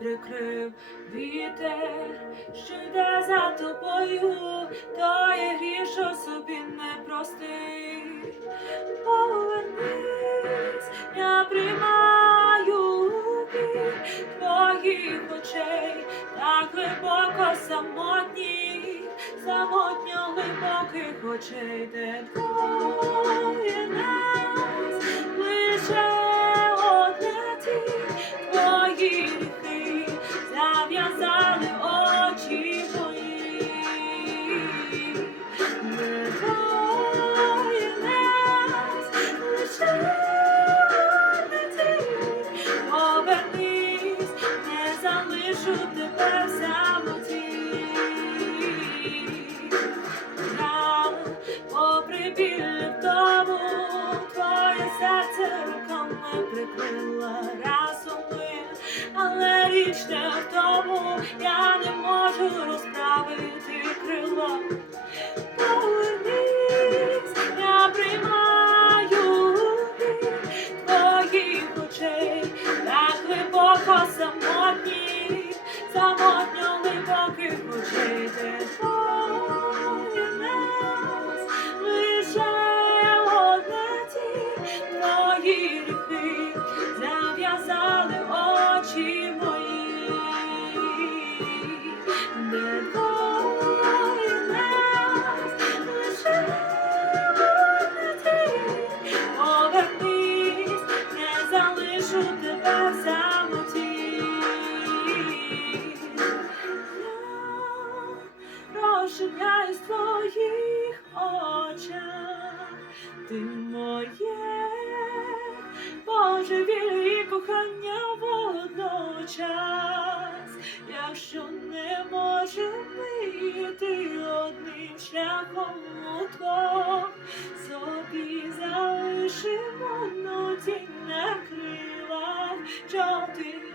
прикрив вітер, що йде за тобою, то є гріх, собі не простив. Повернись, я приймаю твоїх очей, так глибоко самотніх, самотньо глибоких очей, де двоє нас, лише руками прикрила разом ми, але річ не в тому, я не можу розправити крила. Повернись, я приймаю твоїх очей, так глибоко самотні, самотньо глибоких очей, залишу тебе в самоті. Твоїх очах, ти моє і кохання водночас, якщо не можемо йти одним шляхом Party.